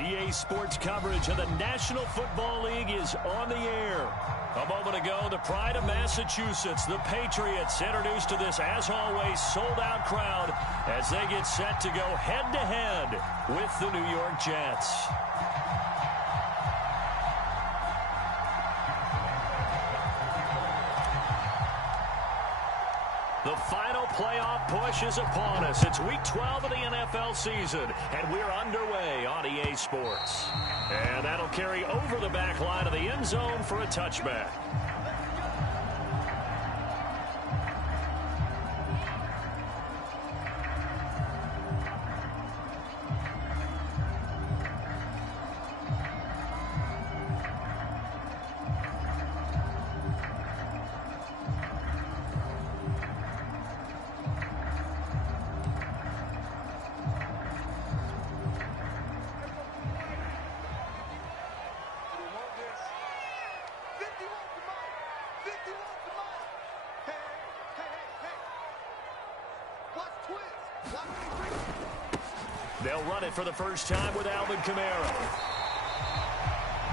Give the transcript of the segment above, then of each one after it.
EA Sports coverage of the National Football League is on the air. A moment ago, the pride of Massachusetts, the Patriots, introduced to this, as always, sold-out crowd as they get set to go head-to-head with the New York Jets. The final playoff push is upon us. It's Week 12 of the NFL season, and we're underway on EA Sports. And that'll carry over the back line of the end zone for a touchback. They'll run it for the first time with Alvin Kamara.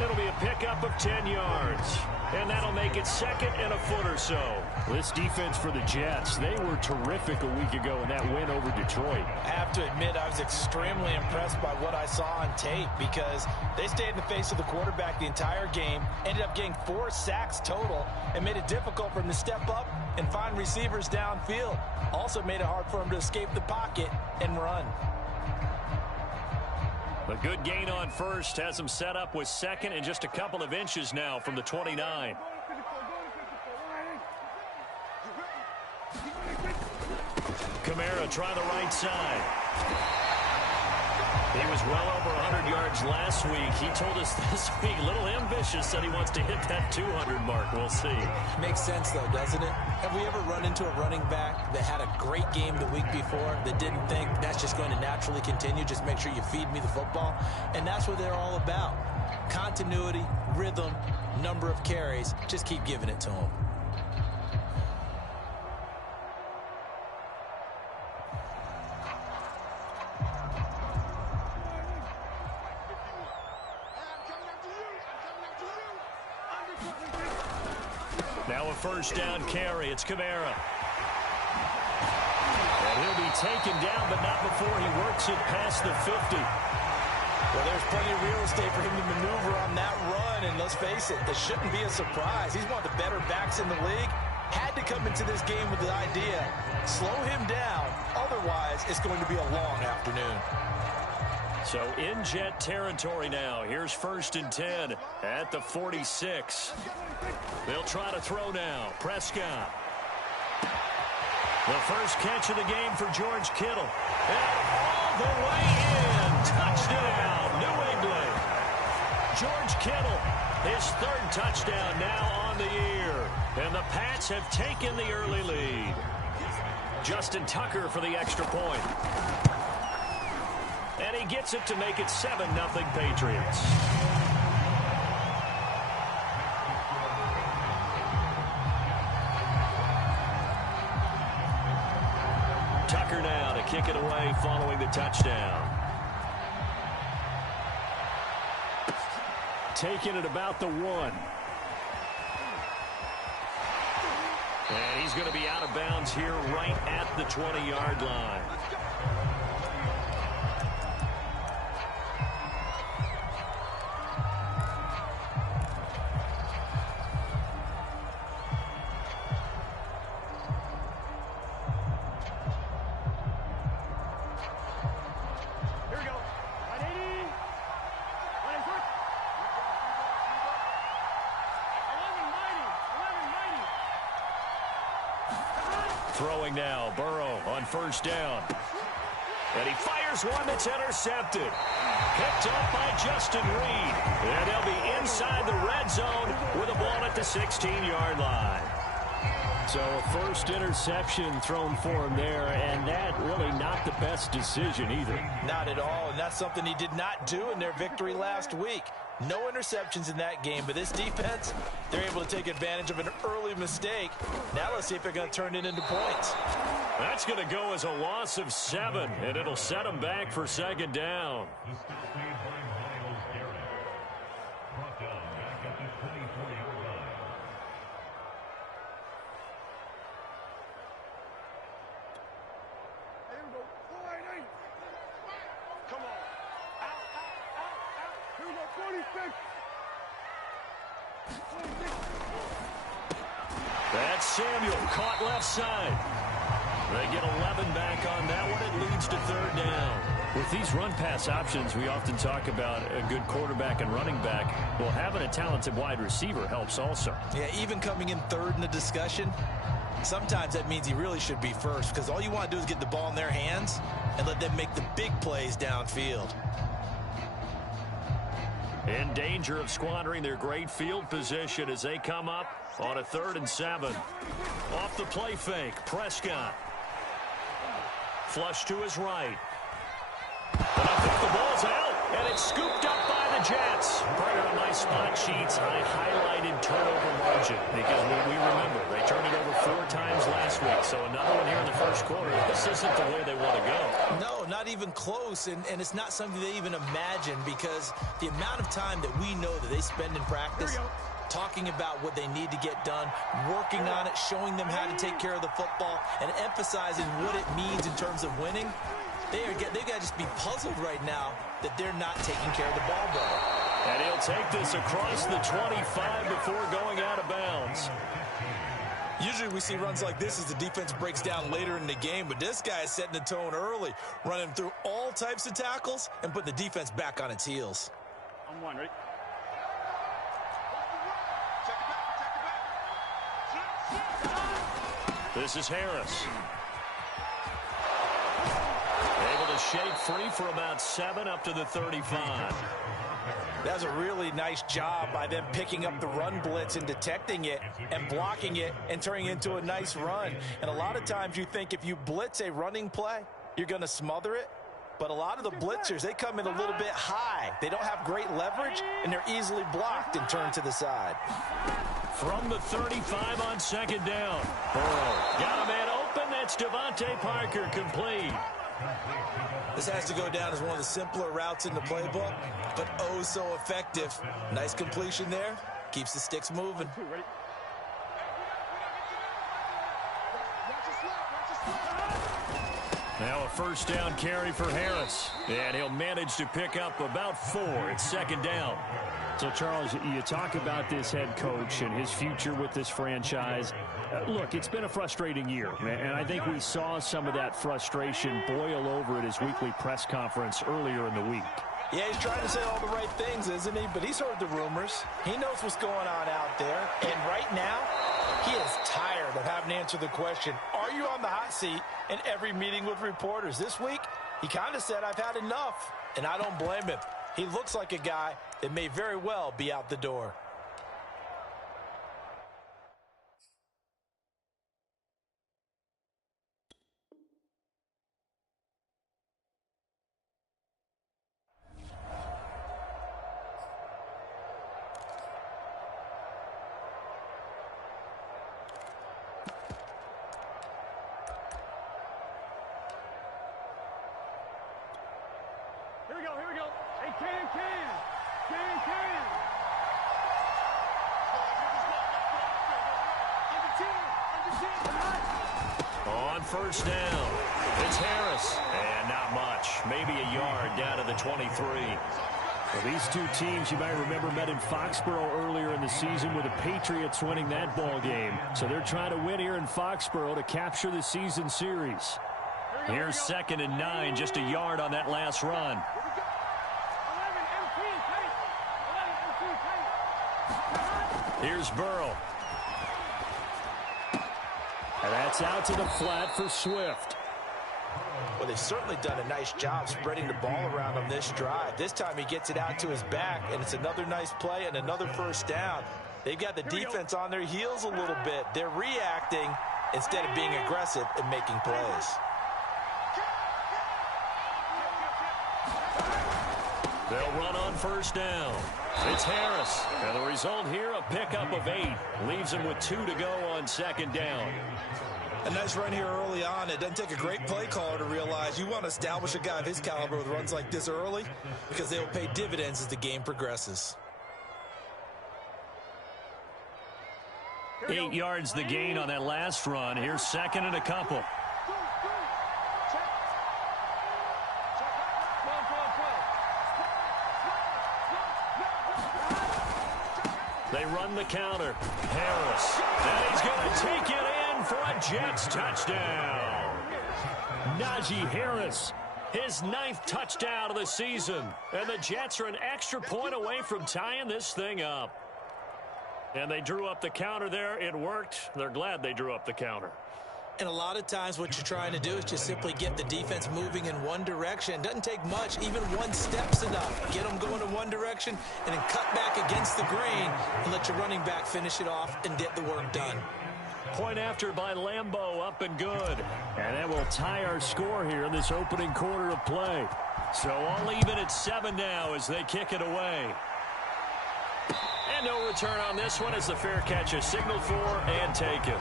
It'll be a pickup of 10 yards. And that'll make it second and a foot or so. This defense for the Jets, they were terrific a week ago in that win over Detroit. I have to admit, I was extremely impressed by what I saw on tape because they stayed in the face of the quarterback the entire game, ended up getting 4 sacks total, and made it difficult for him to step up and find receivers downfield. Also made it hard for him to escape the pocket and run. A good gain on first has him set up with second and just a couple of inches now from the 29. Kamara try the right side. He was well over 100 yards last week. He told us this week, a little ambitious, said he wants to hit that 200 mark. We'll see. Makes sense, though, doesn't it? Have we ever run into a running back that had a great game the week before that didn't think that's just going to naturally continue? Just make sure you feed me the football. And that's what they're all about. Continuity, rhythm, number of carries. Just keep giving it to them. Now a first down carry. It's Kamara. And he'll be taken down, but not before he works it past the 50. Well, there's plenty of real estate for him to maneuver on that run, and let's face it, this shouldn't be a surprise. He's one of the better backs in the league. Had to come into this game with the idea, slow him down, otherwise it's going to be a long afternoon. So in Jet territory now. Here's first and 10 at the 46. They'll try to throw now. Prescott. The first catch of the game for George Kittle. And all the way in. Touchdown, New England. George Kittle, his third touchdown now on the year. And the Pats have taken the early lead. Justin Tucker for the extra point. And he gets it to make it 7-0 Patriots. Tucker now to kick it away following the touchdown. Taking it about the 1. And he's going to be out of bounds here right at the 20-yard line. Throwing now, Burrow on first down. And he fires one that's intercepted. Picked up by Justin Reed. And they'll be inside the red zone with a ball at the 16-yard line. So a first interception thrown for him there, and that really not the best decision either. Not at all, and that's something he did not do in their victory last week. No interceptions in that game, but this defense, they're able to take advantage of an early mistake. Now let's see if they're going to turn it into points. That's going to go as a loss of 7, and it'll set them back for second down. That's Samuel, caught left side. They get 11 back on that one. It leads to third down. With these run-pass options, we often talk about a good quarterback and running back. Well, having a talented wide receiver helps also. Yeah, even coming in third in the discussion, sometimes that means he really should be first, because all you want to do is get the ball in their hands and let them make the big plays downfield. In danger of squandering their great field position as they come up on a 3rd and 7. Off the play fake, Prescott. Flush to his right. And I think the ball's out, and it's scooped up by the Jets. Part of my spot sheets, I highlighted turnover margin because we remember they turned it over 4 times last week. So another one here in the first quarter. This isn't the way they want to go. No, not even close, and it's not something they even imagine, because the amount of time that we know that they spend in practice talking about what they need to get done, working on it, showing them how to take care of the football, and emphasizing what it means in terms of winning. They've got to just be puzzled right now that they're not taking care of the ball better. And he'll take this across the 25 before going out of bounds. Usually we see runs like this as the defense breaks down later in the game, but this guy is setting the tone early, running through all types of tackles and putting the defense back on its heels. On one, ready? This is Harris. Able to shake free for about 7 up to the 35. That was a really nice job by them picking up the run blitz and detecting it and blocking it and turning it into a nice run. And a lot of times you think if you blitz a running play, you're going to smother it. But a lot of the blitzers, they come in a little bit high. They don't have great leverage, and they're easily blocked and turned to the side. From the 35 on 2nd down. Burrow got a man open. That's Devontae Parker, complete. This has to go down as one of the simpler routes in the playbook, but oh so effective. Nice completion there. Keeps the sticks moving. Now a 1st down carry for Harris. And he'll manage to pick up about 4. It's 2nd down. So, Charles, you talk about this head coach and his future with this franchise. Look, it's been a frustrating year, and I think we saw some of that frustration boil over at his weekly press conference earlier in the week. Yeah, he's trying to say all the right things, isn't he? But he's heard the rumors. He knows what's going on out there. And right now, he is tired of having to answer the question, are you on the hot seat, in every meeting with reporters. This week, he kind of said, I've had enough. And I don't blame him. He looks like a guy that may very well be out the door. Here we go. Hey, Can. On 1st down, it's Harris. And not much. Maybe a yard down to the 23. Well, these two teams, you might remember, met in Foxborough earlier in the season with the Patriots winning that ball game. So they're trying to win here in Foxborough to capture the season series. Here's 2nd and 9, just a yard on that last run. Here's Burrow. And that's out to the flat for Swift. Well, they've certainly done a nice job spreading the ball around on this drive. This time he gets it out to his back, and it's another nice play and another 1st down. They've got the defense on their heels a little bit. They're reacting instead of being aggressive and making plays. They'll run on 1st down. It's Harris. And the result here, a pickup of 8. Leaves him with 2 to go on 2nd down. A nice run here early on. It doesn't take a great play caller to realize you want to establish a guy of his caliber with runs like this early, because they will pay dividends as the game progresses. 8 yards the gain on that last run. Here's 2nd and a couple. They run the counter. Harris. And he's going to take it in for a Jets touchdown. Najee Harris, his 9th touchdown of the season. And the Jets are an extra point away from tying this thing up. And they drew up the counter there. It worked. They're glad they drew up the counter. And a lot of times what you're trying to do is just simply get the defense moving in one direction. It doesn't take much. Even one step's enough. Get them going in one direction and then cut back against the grain and let your running back finish it off and get the work done. Point after by Lambeau, up and good. And that will tie our score here in this opening quarter of play. So all even at 7 now as they kick it away. And no return on this one as the fair catch is signaled for and taken.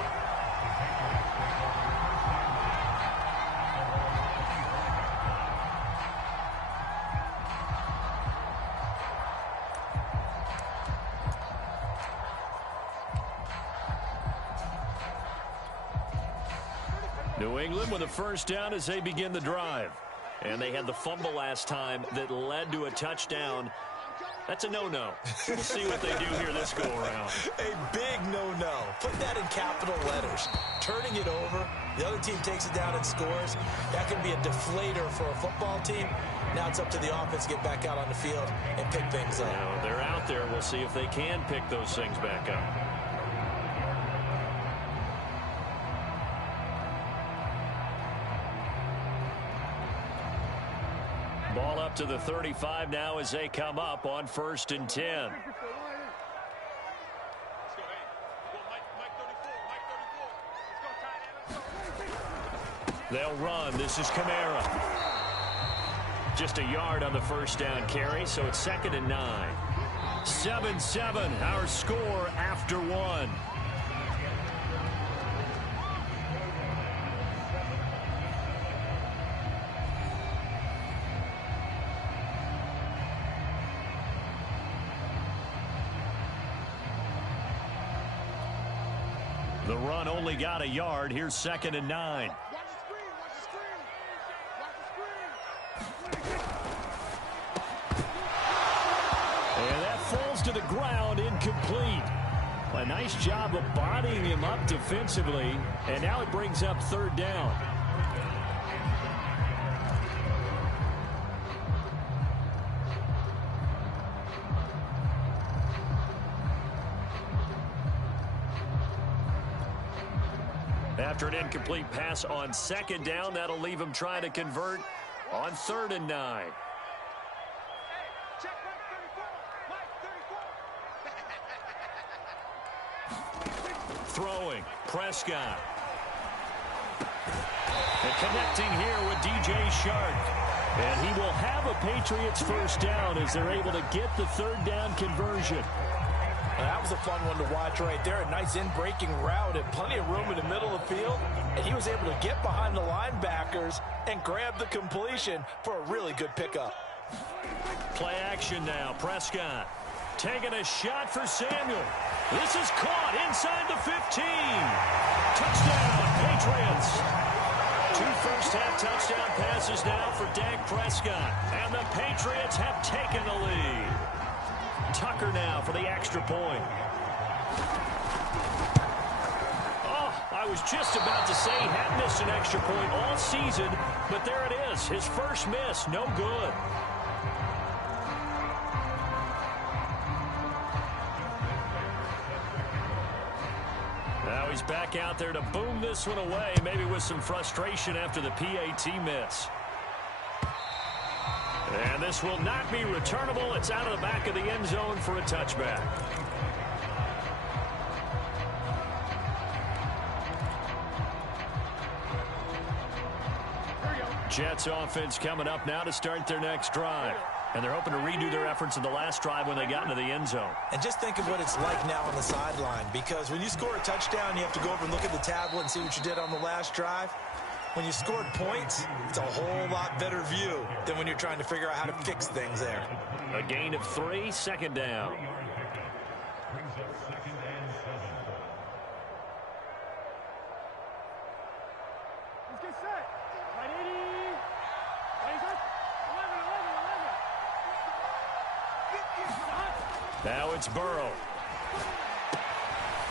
New England with a first down as they begin the drive. And they had the fumble last time that led to a touchdown. That's a no-no. We'll see what they do here this go-around. A big no-no. Put that in capital letters. Turning it over, the other team takes it down and scores. That can be a deflator for a football team. Now it's up to the offense to get back out on the field and pick things up. Now they're out there. We'll see if they can pick those things back up. Ball up to the 35 now as they come up on 1st and 10. They'll run. This is Kamara. Just a yard on the first down carry, so it's 2nd and 9. 7-7, our score after 1. The run only got a yard. Here's 2nd and 9. And that falls to the ground, incomplete. A nice job of bodying him up defensively. And now it brings up 3rd down. After an incomplete pass on 2nd down, that'll leave him trying to convert on 3rd and 9. Throwing, Prescott. And connecting here with DJ Shark. And he will have a Patriots first down as they're able to get the 3rd down conversion. That was a fun one to watch right there. A nice in-breaking route and plenty of room in the middle of the field. And he was able to get behind the linebackers and grab the completion for a really good pickup. Play action now. Prescott taking a shot for Samuel. This is caught inside the 15. Touchdown, Patriots. 2 first-half touchdown passes now for Dak Prescott. And the Patriots have taken the lead. Tucker now for the extra point. Oh, I was just about to say he hadn't missed an extra point all season, but there it is. His first miss, no good. Now he's back out there to boom this one away, maybe with some frustration after the PAT miss. And this will not be returnable. It's out of the back of the end zone for a touchback. Jets offense coming up now to start their next drive. And they're hoping to redo their efforts in the last drive when they got into the end zone. And just think of what it's like now on the sideline, because when you score a touchdown, you have to go over and look at the tablet and see what you did on the last drive. When you scored points, it's a whole lot better view than when you're trying to figure out how to fix things there. A gain of 3, 2nd down. Let's get set. Right, 80. Right, 11. Now it's Burrow.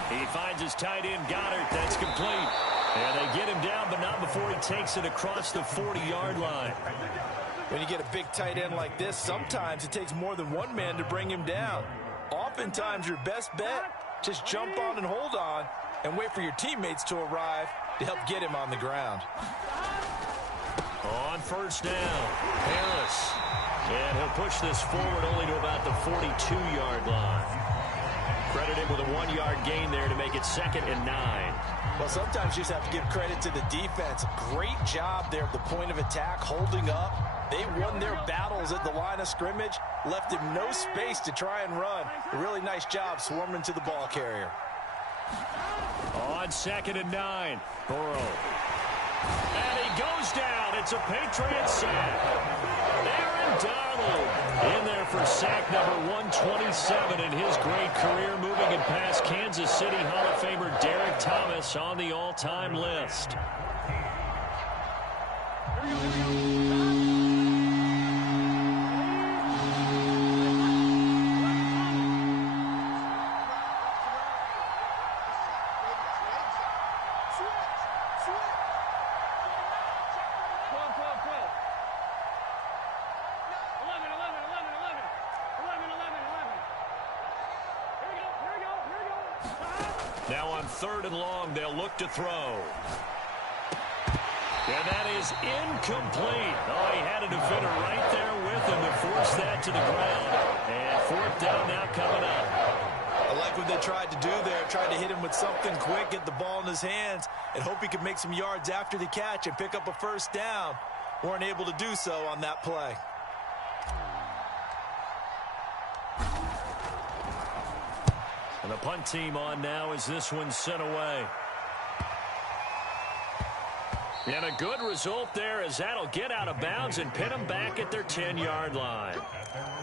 He finds his tight end, Goddard. That's complete. And they get him down, but not before he takes it across the 40-yard line. When you get a big tight end like this, sometimes it takes more than one man to bring him down. Oftentimes, your best bet, just jump on and hold on and wait for your teammates to arrive to help get him on the ground. On first down, Harris. And he'll push this forward only to about the 42-yard line. Credit him with a 1-yard gain there to make it 2nd and 9. Well, sometimes you just have to give credit to the defense. Great job there at the point of attack, holding up. They won their battles at the line of scrimmage, left him no space to try and run. A really nice job swarming to the ball carrier. On 2nd and 9, Burrow. And he goes down. It's a Patriots sack. Aaron Donald in there for sack number 127 in his great career, moving it past Kansas City Hall of Famer Derek Thomas on the all-time list. Now on 3rd and long, they'll look to throw. And that is incomplete. Oh, he had a defender right there with him to force that to the ground. And 4th down now coming up. I like what they tried to do there. Tried to hit him with something quick, get the ball in his hands, and hope he could make some yards after the catch and pick up a 1st down. Weren't able to do so on that play. And the punt team on now as this one's sent away. And a good result there as that'll get out of bounds and pin them back at their 10-yard line.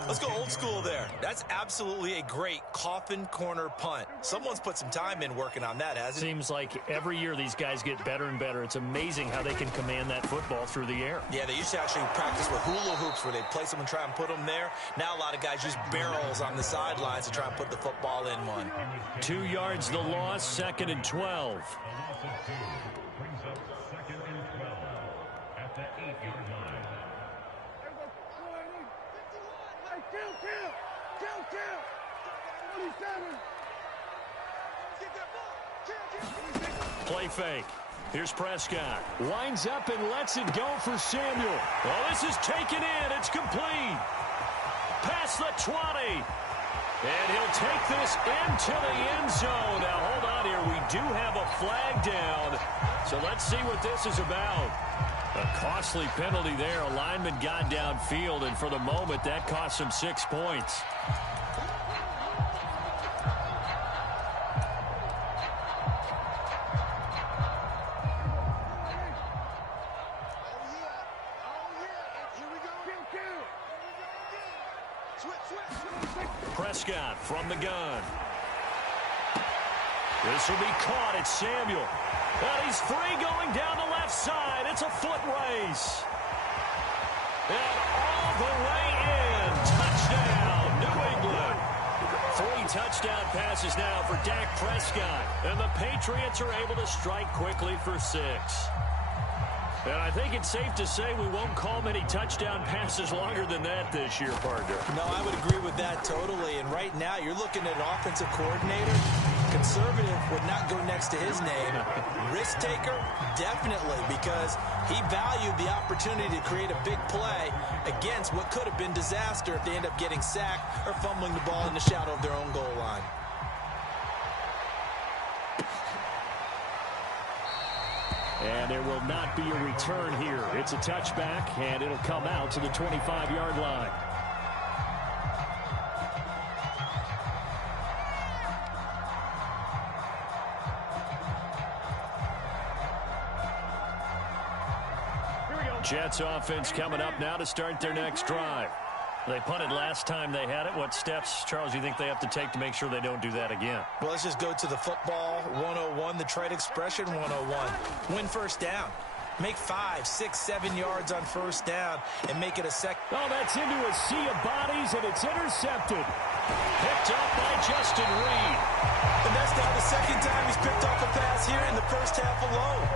Let's go old school there. That's absolutely a great coffin corner punt. Someone's put some time in working on that, hasn't it? Seems like every year these guys get better and better. It's amazing how they can command that football through the air. Yeah, they used to actually practice with hula hoops where they'd place them and try and put them there. Now a lot of guys use barrels on the sidelines to try and put the football in one. 2 yards the loss, 2nd and 12. Play fake. Here's Prescott. Winds up and lets it go for Samuel. Well, this is taken in. It's complete. Past the 20. And he'll take this into the end zone. Now, hold on here. We do have a flag down. So let's see what this is about. A costly penalty there. A lineman got downfield, and for the moment, that cost him 6 points. Prescott from the gun. This will be caught. It's Samuel. And he's free going down the left side. It's a foot race. And all the way in. Touchdown, New England. 3 touchdown passes now for Dak Prescott. And the Patriots are able to strike quickly for 6. And I think it's safe to say we won't call many touchdown passes longer than that this year, partner. No, I would agree with that totally. And right now, you're looking at an offensive coordinator. Conservative would not go next to his name. Risk taker, definitely, because he valued the opportunity to create a big play against what could have been disaster if they end up getting sacked or fumbling the ball in the shadow of their own goal line. And there will not be a return here. It's a touchback, and it'll come out to the 25-yard line. Jets offense coming up now to start their next drive. They punted last time they had it. What steps, Charles, do you think they have to take to make sure they don't do that again? Well, let's just go to the football 101, the trade expression 101. Win first down. Make 5, 6, 7 yards on first down and make it a second. Oh, that's into a sea of bodies, and it's intercepted. Picked up by Justin Reed. And that's now the second time he's picked off a pass here in the first half alone.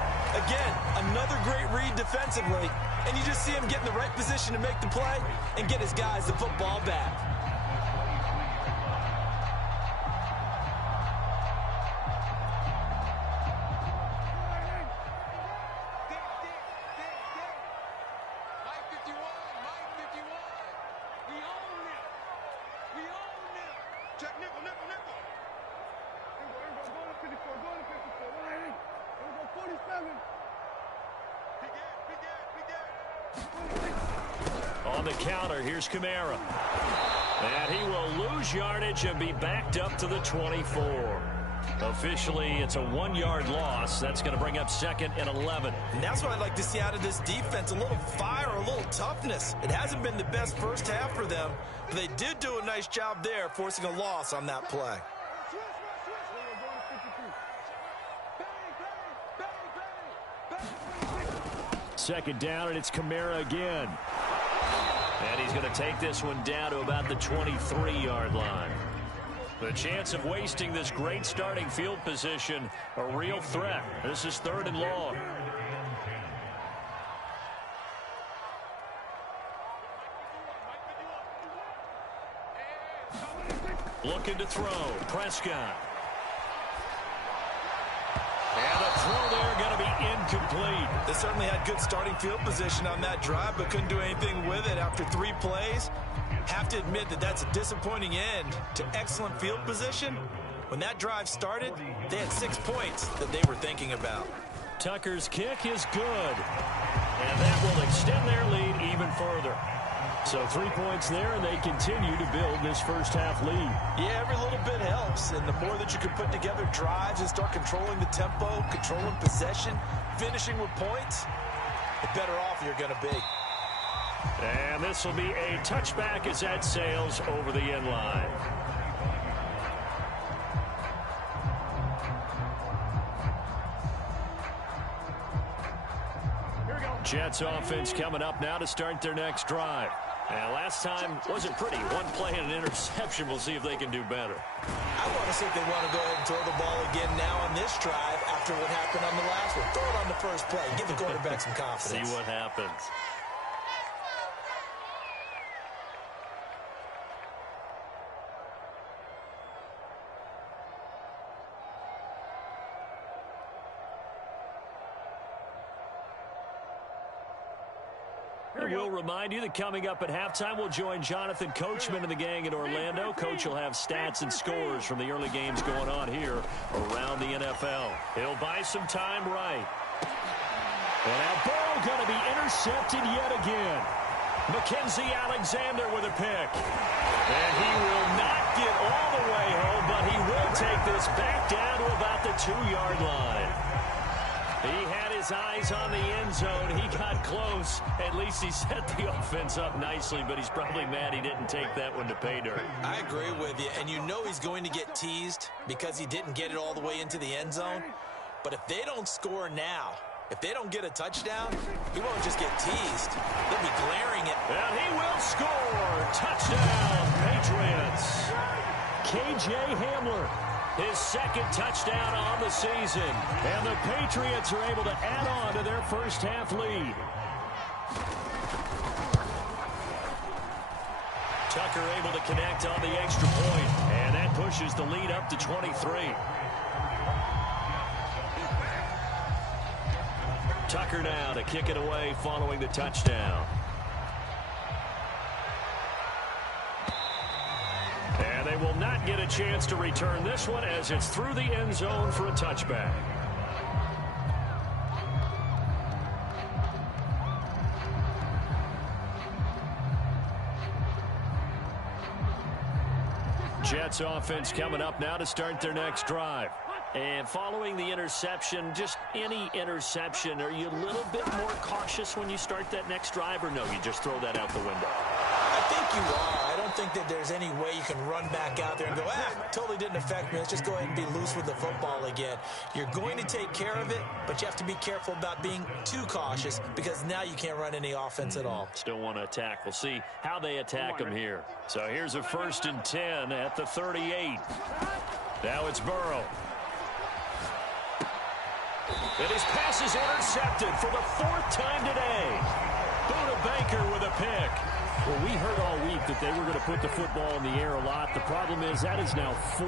Again, another great read defensively, and you just see him get in the right position to make the play and get his guys the football back. On the counter, here's Kamara. And he will lose yardage and be backed up to the 24. Officially, it's a 1-yard loss. That's going to bring up 2nd and 11. And that's what I'd like to see out of this defense, a little fire, a little toughness. It hasn't been the best first half for them, but they did do a nice job there, forcing a loss on that play. Second down, and it's Kamara again. And he's going to take this one down to about the 23-yard line. The chance of wasting this great starting field position, a real threat. This is 3rd and long. Looking to throw. Prescott. And the throw there going to be incomplete. They certainly had good starting field position on that drive, but couldn't do anything with it after 3 plays. Have to admit that that's a disappointing end to excellent field position. When that drive started, they had 6 points that they were thinking about. Tucker's kick is good. And that will extend their lead even further. So 3 points there, and they continue to build this first half lead. Yeah, every little bit helps. And the more that you can put together drives and start controlling the tempo, controlling possession, finishing with points, the better off you're going to be. And this will be a touchback as that sails over the end line. Jets offense coming up now to start their next drive. And last time wasn't pretty. 1 play and an interception. We'll see if they can do better. I want to see if they want to go ahead and throw the ball again now on this drive after what happened on the last one. Throw it on the first play. Give the quarterback some confidence. See what happens. We'll remind you that coming up at halftime, we'll join Jonathan Coachman and the gang in Orlando. Coach will have stats and scores from the early games going on here around the NFL. He'll buy some time right. And that ball going to be intercepted yet again. Mackenzie Alexander with a pick. And he will not get all the way home, but he will take this back down to about the 2-yard line. He had his eyes on the end zone. He got close. At least he set the offense up nicely, but he's probably mad he didn't take that one to pay dirt. I agree with you, and you know he's going to get teased because he didn't get it all the way into the end zone. But if they don't score now, if they don't get a touchdown, he won't just get teased. They'll be glaring at him. And he will score. Touchdown, Patriots. K.J. Hamler. His 2nd touchdown on the season. And the Patriots are able to add on to their first half lead. Tucker able to connect on the extra point. And that pushes the lead up to 23. Tucker now to kick it away following the touchdown. And they will not get a chance to return this one as it's through the end zone for a touchback. Jets offense coming up now to start their next drive. And following the interception, just any interception, are you a little bit more cautious when you start that next drive, or no, you just throw that out the window? I think you are. I don't don't think that there's any way you can run back out there and go, totally didn't affect me. Let's just go ahead and be loose with the football again. You're going to take care of it, but you have to be careful about being too cautious because now you can't run any offense at all. Still want to attack. We'll see how they attack them here. So here's a 1st and 10 at the 38. Now it's Burrow. And his pass is intercepted for the 4th time today. Buda Baker with a pick. Well, we heard all week that they were going to put the football in the air a lot. The problem is that is now 4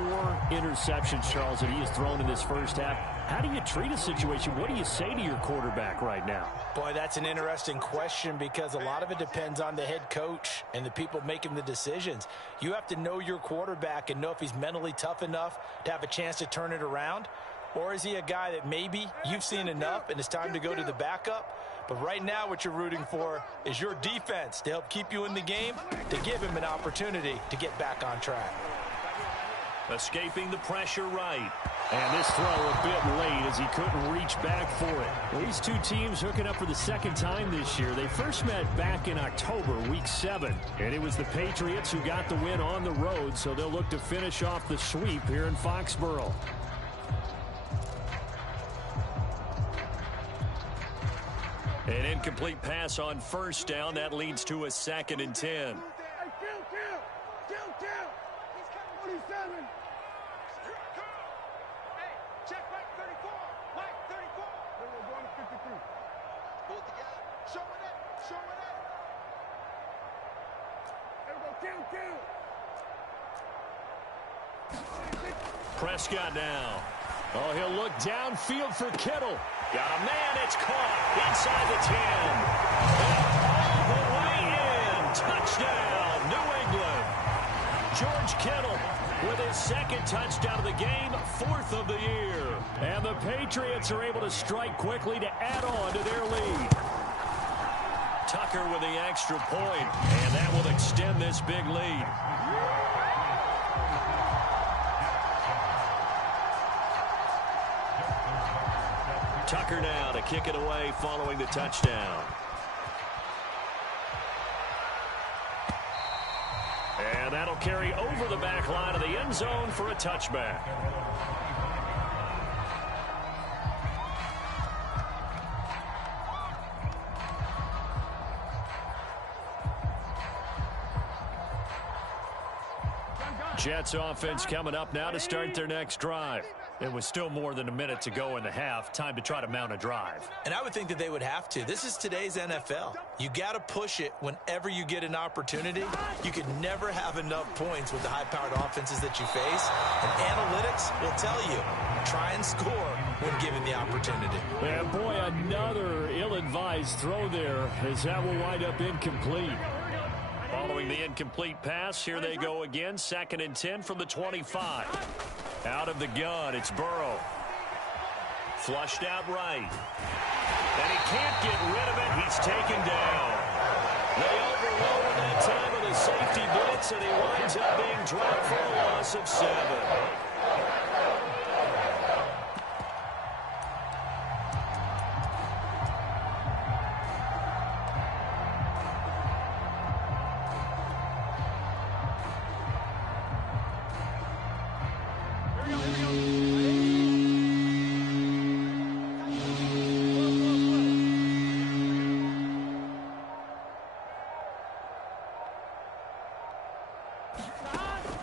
interceptions, Charles, that he has thrown in this first half. How do you treat a situation? What do you say to your quarterback right now? Boy, that's an interesting question because a lot of it depends on the head coach and the people making the decisions. You have to know your quarterback and know if he's mentally tough enough to have a chance to turn it around. Or is he a guy that maybe you've seen enough and it's time to go to the backup? But right now what you're rooting for is your defense to help keep you in the game, to give him an opportunity to get back on track. Escaping the pressure right. And this throw a bit late as he couldn't reach back for it. Well, these two teams hooking up for the 2nd time this year. They first met back in October, week 7. And it was the Patriots who got the win on the road, so they'll look to finish off the sweep here in Foxborough. An incomplete pass on 1st down. That leads to a 2nd and 10. Hey, kill. 47. Hey, check right 34. Right 34. We're going to 53. Pull it together. Show it. There we go. Kill. Prescott now. Oh, he'll look downfield for Kittle. Got a man, it's caught inside the 10. All the way in. Touchdown, New England. George Kittle with his 2nd touchdown of the game, 4th of the year. And the Patriots are able to strike quickly to add on to their lead. Tucker with the extra point, and that will extend this big lead. Tucker now to kick it away following the touchdown. And that'll carry over the back line of the end zone for a touchback. Jets offense coming up now to start their next drive. It was still more than a minute to go in the half. Time to try to mount a drive. And I would think that they would have to. This is today's NFL. You got to push it whenever you get an opportunity. You could never have enough points with the high-powered offenses that you face. And analytics will tell you, try and score when given the opportunity. And boy, another ill-advised throw there as that will wind up incomplete. Following the incomplete pass, here they go again. 2nd and 10 from the 25. Out of the gun, it's Burrow. Flushed out right. And he can't get rid of it. He's taken down. They overloaded that time with a safety blitz, and he winds up being dropped for a loss of 7.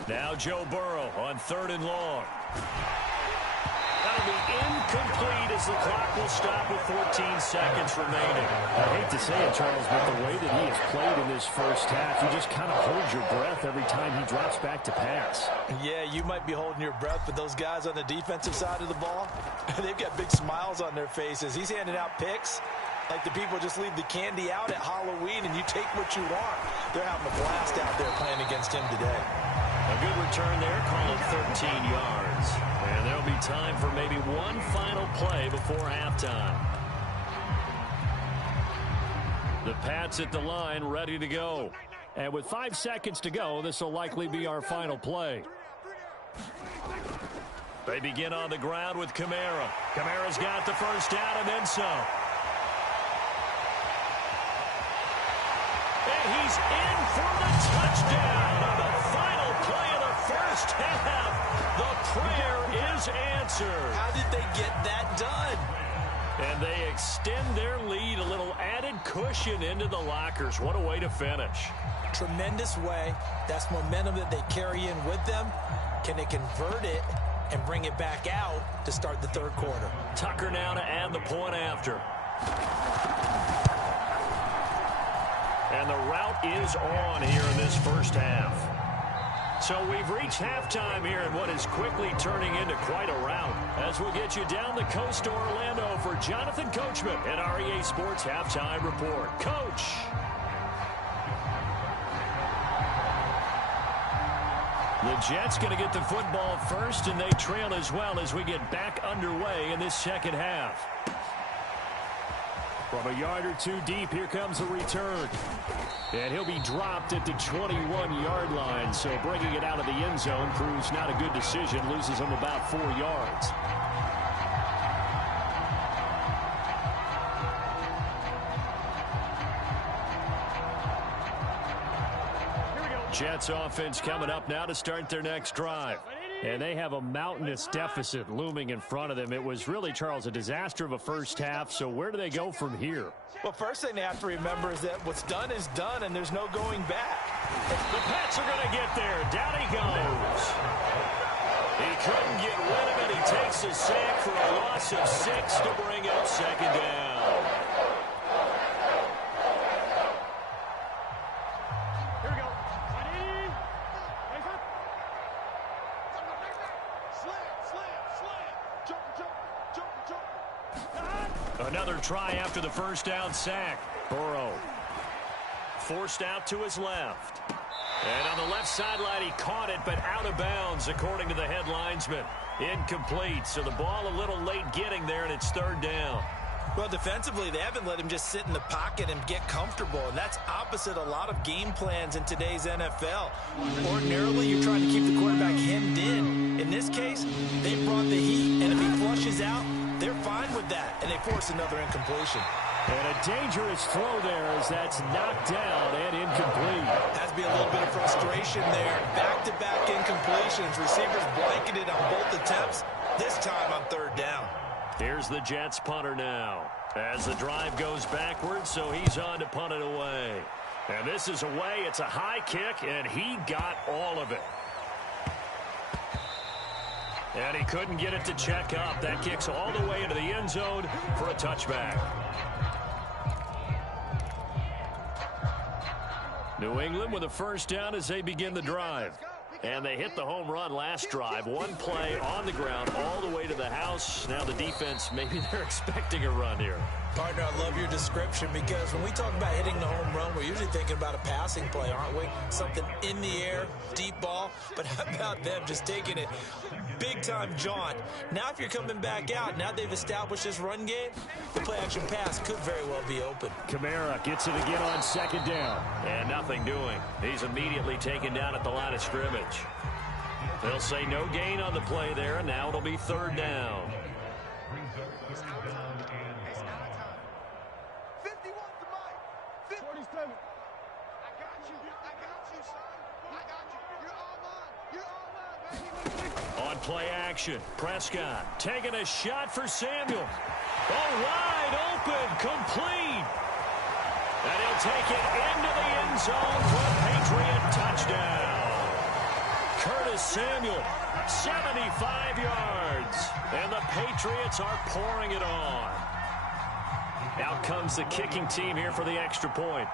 Now Joe Burrow on 3rd and long. That'll be incomplete as the clock will stop with 14 seconds remaining. I hate to say it, Charles, but the way that he has played in this first half, you just kind of hold your breath every time he drops back to pass. Yeah, you might be holding your breath, but those guys on the defensive side of the ball, they've got big smiles on their faces. He's handing out picks like the people just leave the candy out at Halloween and you take what you want. They're having a blast out there playing against him today. A good return there, call it 13 yards. And there'll be time for maybe one final play before halftime. The Pats at the line, ready to go. And with 5 seconds to go, this will likely be our final play. They begin on the ground with Kamara. Kamara's got the first down and then some. And he's in for the touchdown on the final play of the first half. The prayer is answered. How did they get that done? And they extend their lead, a little added cushion into the lockers. What a way to finish. Tremendous way. That's momentum that they carry in with them. Can they convert it and bring it back out to start the third quarter? Tucker now to add the point after. And the route is on here in this first half. So we've reached halftime here in what is quickly turning into quite a rout. As we'll get you down the coast to Orlando for Jonathan Coachman at REA Sports Halftime Report. Coach. The Jets going to get the football first, and they trail as well as we get back underway in this second half. From a yard or two deep, here comes a return. And he'll be dropped at the 21-yard line. So bringing it out of the end zone proves not a good decision. Loses him about 4 yards. Jets offense coming up now to start their next drive. And they have a mountainous deficit looming in front of them. It was really, Charles, a disaster of a first half. So where do they go from here? Well, first thing they have to remember is that what's done is done, and there's no going back. The Pats are going to get there. Down he goes. He couldn't get rid of it. He takes a sack for a loss of 6 to bring up second down. Here we go. Ready? Face up. Slam. Jump. Another try after the first down sack. Burrow forced out to his left. And on the left sideline, he caught it, but out of bounds, according to the head linesman. Incomplete, so the ball a little late getting there, and it's third down. Well, defensively, they haven't let him just sit in the pocket and get comfortable, and that's opposite a lot of game plans in today's NFL. Ordinarily, you're trying to keep the quarterback hemmed in. In this case, they brought the heat, and if he flushes out, they're fine with that, and they force another incompletion. And a dangerous throw there as that's knocked down and incomplete. Has to be a little bit of frustration there. Back-to-back incompletions. Receivers blanketed on both attempts, this time on third down. Here's the Jets punter now. As the drive goes backwards, so he's on to punt it away. And this is away. It's a high kick, and he got all of it. And he couldn't get it to check up. That kicks all the way into the end zone for a touchback. New England with a first down as they begin the drive. And they hit the home run last drive. One play on the ground all the way to the house. Now the defense, maybe they're expecting a run here. Partner, I love your description because when we talk about hitting the home run, we're usually thinking about a passing play, aren't we? Something in the air, deep ball. But how about them just taking it big-time jaunt? Now if you're coming back out, now they've established this run game, the play-action pass could very well be open. Kamara gets it again on second down. And nothing doing. He's immediately taken down at the line of scrimmage. They'll say no gain on the play there, and now it'll be third down. 51 to Mike. 47. I got you, son. I got you. You're all mine, baby. On play action, Prescott taking a shot for Samuel. Oh, wide open, complete. And he'll take it into the end zone for a Patriot touchdown. Curtis Samuel, 75 yards. And the Patriots are pouring it on. Out comes the kicking team here for the extra point.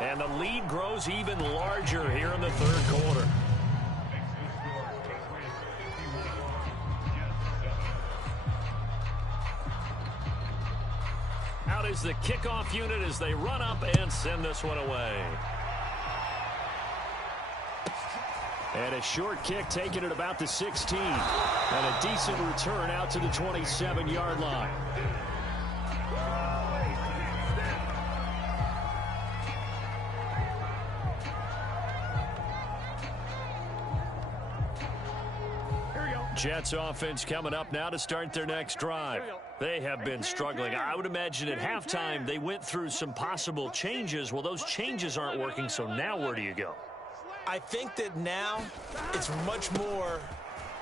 And the lead grows even larger here in the third quarter. Out is the kickoff unit as they run up and send this one away. And a short kick taken at about the 16. And a decent return out to the 27-yard line. Jets offense coming up now to start their next drive. They have been struggling. I would imagine at halftime they went through some possible changes. Well, those changes aren't working, so now where do you go? I think that now it's much more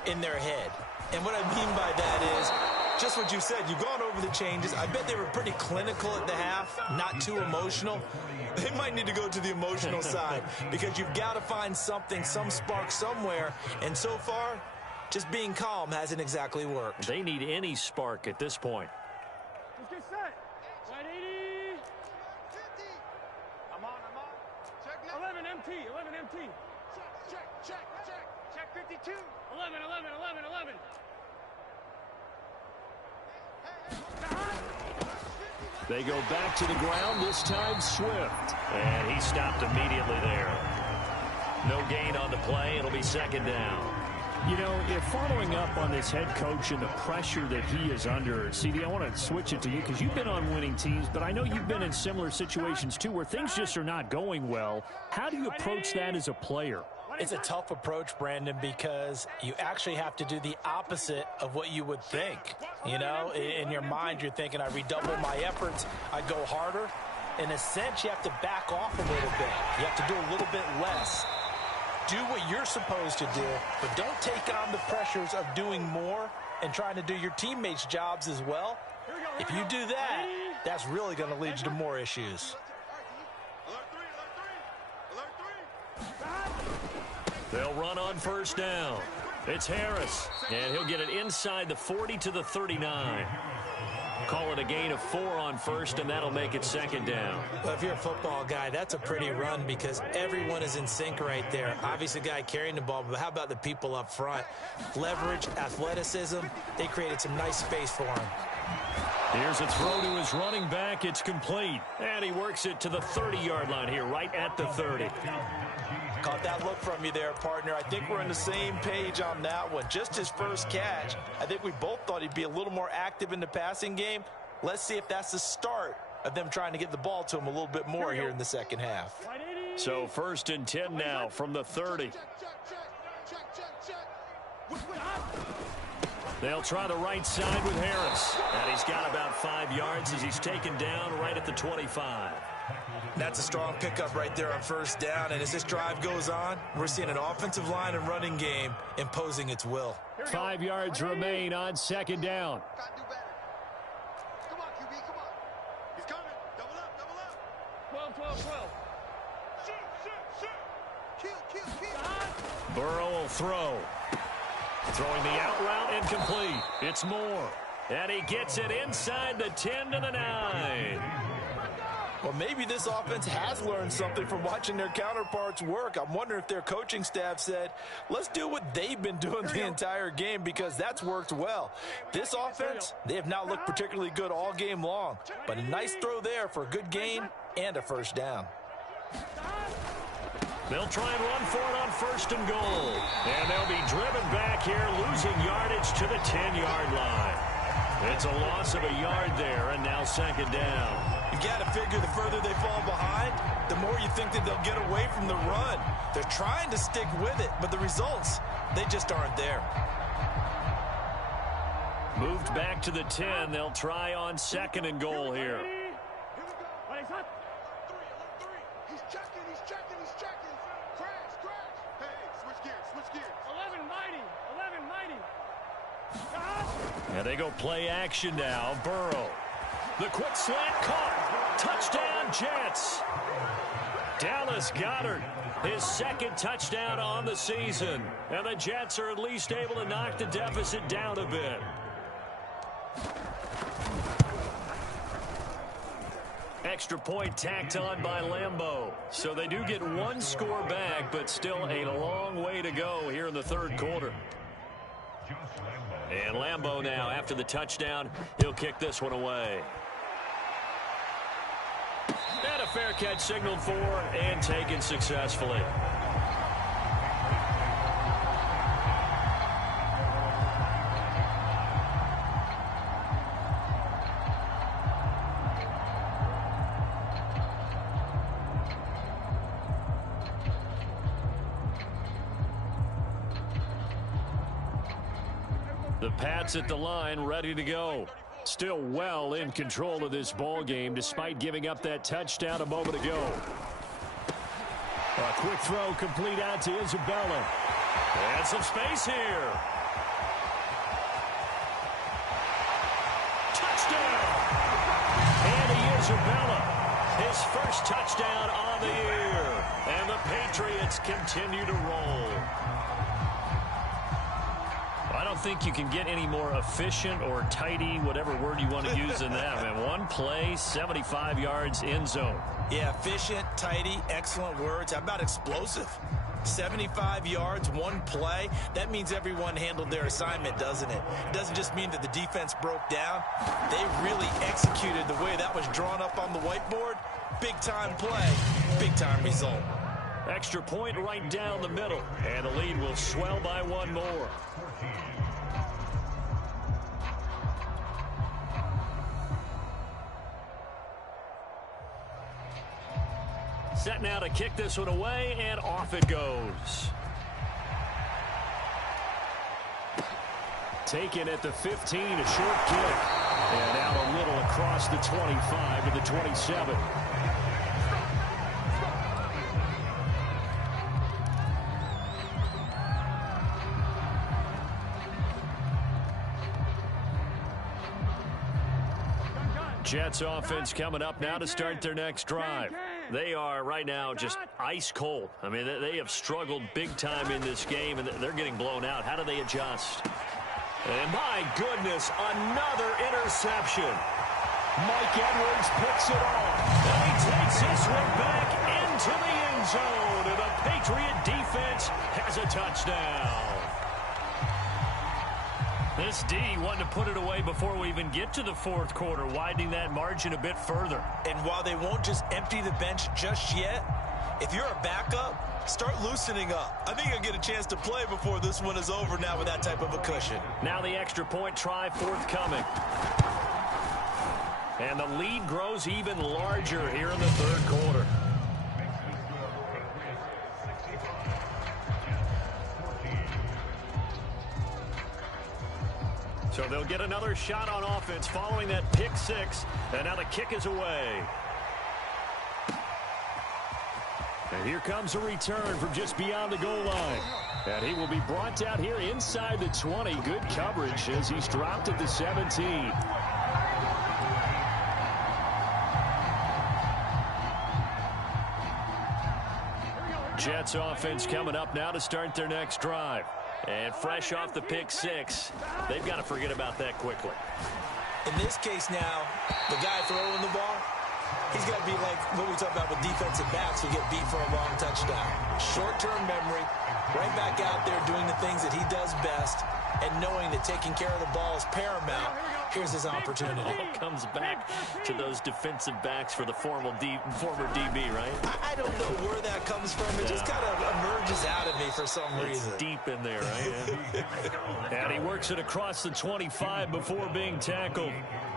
in their head. And what I mean by that is just what you said. You've gone over the changes. I bet they were pretty clinical at the half, not too emotional. They might need to go to the emotional side because you've got to find something, some spark somewhere. And so far, just being calm hasn't exactly worked. They need any spark at this point. Let's get set. 180. I'm on. Check now. 11 MT. Check 52. 11. They go back to the ground, this time Swift. And he stopped immediately there. No gain on the play. It'll be second down. You know, if following up on this head coach and the pressure that he is under, CD, I want to switch it to you because you've been on winning teams, but I know you've been in similar situations too where things just are not going well. How do you approach that as a player? It's a tough approach, Brandon, because you actually have to do the opposite of what you would think. You know, in your mind, you're thinking, I redouble my efforts, I go harder. In a sense, you have to back off a little bit. You have to do a little bit less. Do what you're supposed to do, but don't take on the pressures of doing more and trying to do your teammates' jobs as well. If you do that, that's really going to lead you to more issues. They'll run on first down. It's Harris, and he'll get it inside the 40 to the 39. Call it a gain of 4 on first, and that'll make it second down. Well, if you're a football guy, that's a pretty run because everyone is in sync right there. Obviously, the guy carrying the ball, but how about the people up front? Leverage, athleticism, they created some nice space for him. Here's a throw to his running back. It's complete. And he works it to the 30-yard line here, right at the 30. Caught that look from you there, partner. I think we're on the same page on that one. Just his first catch. I think we both thought he'd be a little more active in the passing game. Let's see if that's the start of them trying to get the ball to him a little bit more here in the second half. So 1st and 10 now from the 30. They'll try the right side with Harris. And he's got about 5 yards as he's taken down right at the 25. That's a strong pickup right there on first down. And as this drive goes on, we're seeing an offensive line and running game imposing its will. 5 yards remain on second down. Gotta do better. Come on, QB, come on. He's coming. Double up. 12. Shoot. Kill. Burrow will throw. Throwing the out route incomplete. It's Moore. And he gets it inside the 10 to the 9. Well, maybe this offense has learned something from watching their counterparts work. I'm wondering if their coaching staff said, let's do what they've been doing the entire game because that's worked well. This offense, they have not looked particularly good all game long, but a nice throw there for a good gain and a first down. They'll try and run for it on 1st and goal. And they'll be driven back here, losing yardage to the 10-yard line. It's a loss of a yard there, and now second down. You've got to figure the further they fall behind, the more you think that they'll get away from the run. They're trying to stick with it, but the results, they just aren't there. Moved back to the 10. They'll try on 2nd and goal here. He's checking. Crash. Hey, switch gears. 11 mighty. And they go play action now. Burrow. The quick slant caught. Touchdown, Jets. Dallas Goedert, his 2nd touchdown on the season. And the Jets are at least able to knock the deficit down a bit. Extra point tacked on by Lambeau. So they do get 1 score back, but still a long way to go here in the 3rd quarter. And Lambeau now, after the touchdown, he'll kick this one away. And a fair catch signaled for and taken successfully. The Pats at the line, ready to go. Still well in control of this ball game despite giving up that touchdown a moment ago. A quick throw complete out to Isabella. And some space here. Touchdown! Andy Isabella, his first touchdown on the year. And the Patriots continue to roll. I don't think you can get any more efficient or tidy, whatever word you want to use in that. Man, one play, 75 yards, end zone. Yeah, efficient, tidy, excellent words. How about explosive? 75 yards, one play. That means everyone handled their assignment, doesn't it? It doesn't just mean that the defense broke down. They really executed the way that was drawn up on the whiteboard. Big-time play, big-time result. Extra point right down the middle. And the lead will swell by one more. Set now to kick this one away, and off it goes. Taken at the 15, a short kick. And out a little across the 25 to the 27. Jets offense coming up now to start their next drive. They are right now just ice cold. I mean, they have struggled big time in this game, and they're getting blown out. How do they adjust? And my goodness, another interception. Mike Edwards picks it off. And he takes this one back into the end zone, and the Patriot defense has a touchdown. This D wanted to put it away before we even get to the fourth quarter, widening that margin a bit further. And while they won't just empty the bench just yet, if you're a backup, start loosening up. I think you'll get a chance to play before this one is over now with that type of a cushion. Now the extra point try forthcoming. And the lead grows even larger here in the third quarter. So they'll get another shot on offense following that pick six. And now the kick is away. And here comes a return from just beyond the goal line. And he will be brought down here inside the 20. Good coverage as he's dropped at the 17. Jets offense coming up now to start their next drive. And fresh off the pick six, they've got to forget about that quickly. In this case now, the guy throwing the ball, he's got to be like what we talk about with defensive backs who get beat for a long touchdown. Short-term memory, right back out there doing the things that he does best, and knowing that taking care of the ball is paramount. Here's his opportunity. All comes back to those defensive backs for the former DB, right? I don't know where that comes from. It just kind of emerges out of me for some reason. It's deep in there, right? And he works it across the 25 before being tackled.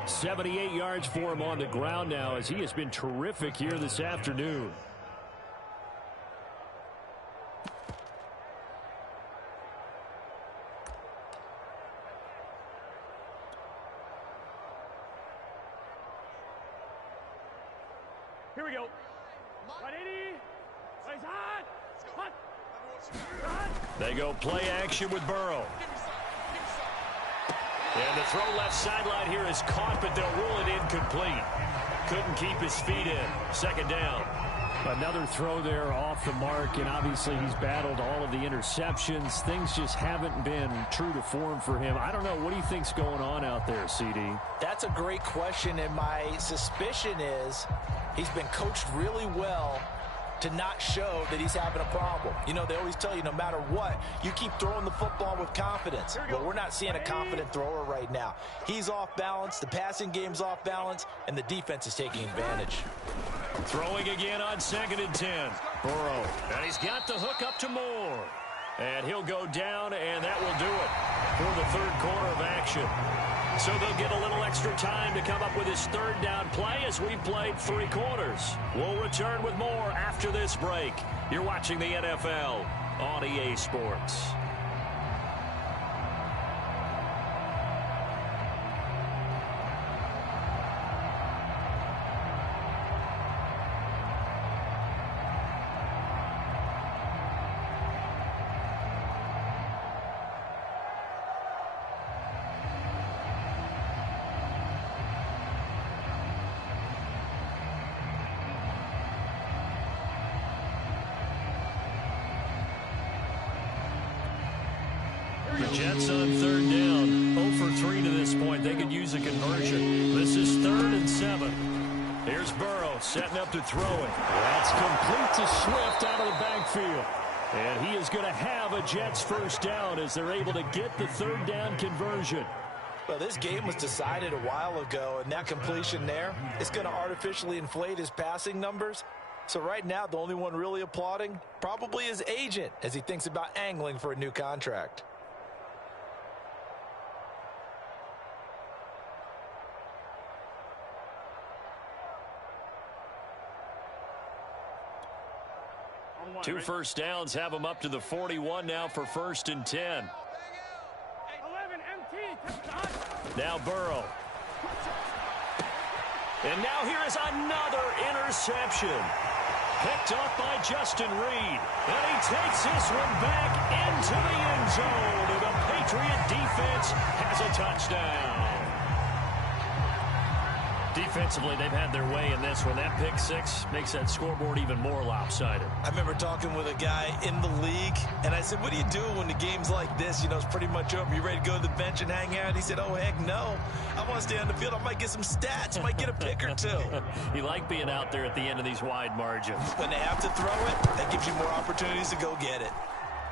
78 yards for him on the ground now as he has been terrific here this afternoon. Here we go. 180. Plays hot. Hot. They go play action with Burrow. And the throw left sideline here is caught, but they'll rule it incomplete. Couldn't keep his feet in. Second down. Another throw there off the mark, and obviously he's battled all of the interceptions. Things just haven't been true to form for him. I don't know. What do you think's going on out there, CD? That's a great question, and my suspicion is he's been coached really well to not show that he's having a problem. You know, they always tell you no matter what, you keep throwing the football with confidence. But we're not seeing a confident thrower right now. He's off balance, the passing game's off balance, and the defense is taking advantage. Throwing again on 2nd and 10. Burrow. And he's got the hook up to Moore. And he'll go down, and that will do it for the third quarter of action. So they'll get a little extra time to come up with his third down play as we've played 3 quarters. We'll return with more after this break. You're watching the NFL on EA Sports. The Jets on third down. 0 for 3 to this point. They could use a conversion. This is 3rd and 7. Here's Burrow setting up to throw it. That's complete to Swift out of the backfield. And he is going to have a Jets first down as they're able to get the 3rd down conversion. Well, this game was decided a while ago, and that completion there is going to artificially inflate his passing numbers. So right now, the only one really applauding probably his agent as he thinks about angling for a new contract. Two first downs have him up to the 41 now for 1st and 10. Now Burrow. And now here is another interception. Picked off by Justin Reed. And he takes this one back into the end zone. And the Patriot defense has a touchdown. Defensively, they've had their way in this one. That pick six makes that scoreboard even more lopsided. I remember talking with a guy in the league, and I said, what do you do when the game's like this? You know, it's pretty much over. You ready to go to the bench and hang out? He said, oh, heck no. I want to stay on the field. I might get some stats. I might get a pick or two. You like being out there at the end of these wide margins. When they have to throw it, that gives you more opportunities to go get it.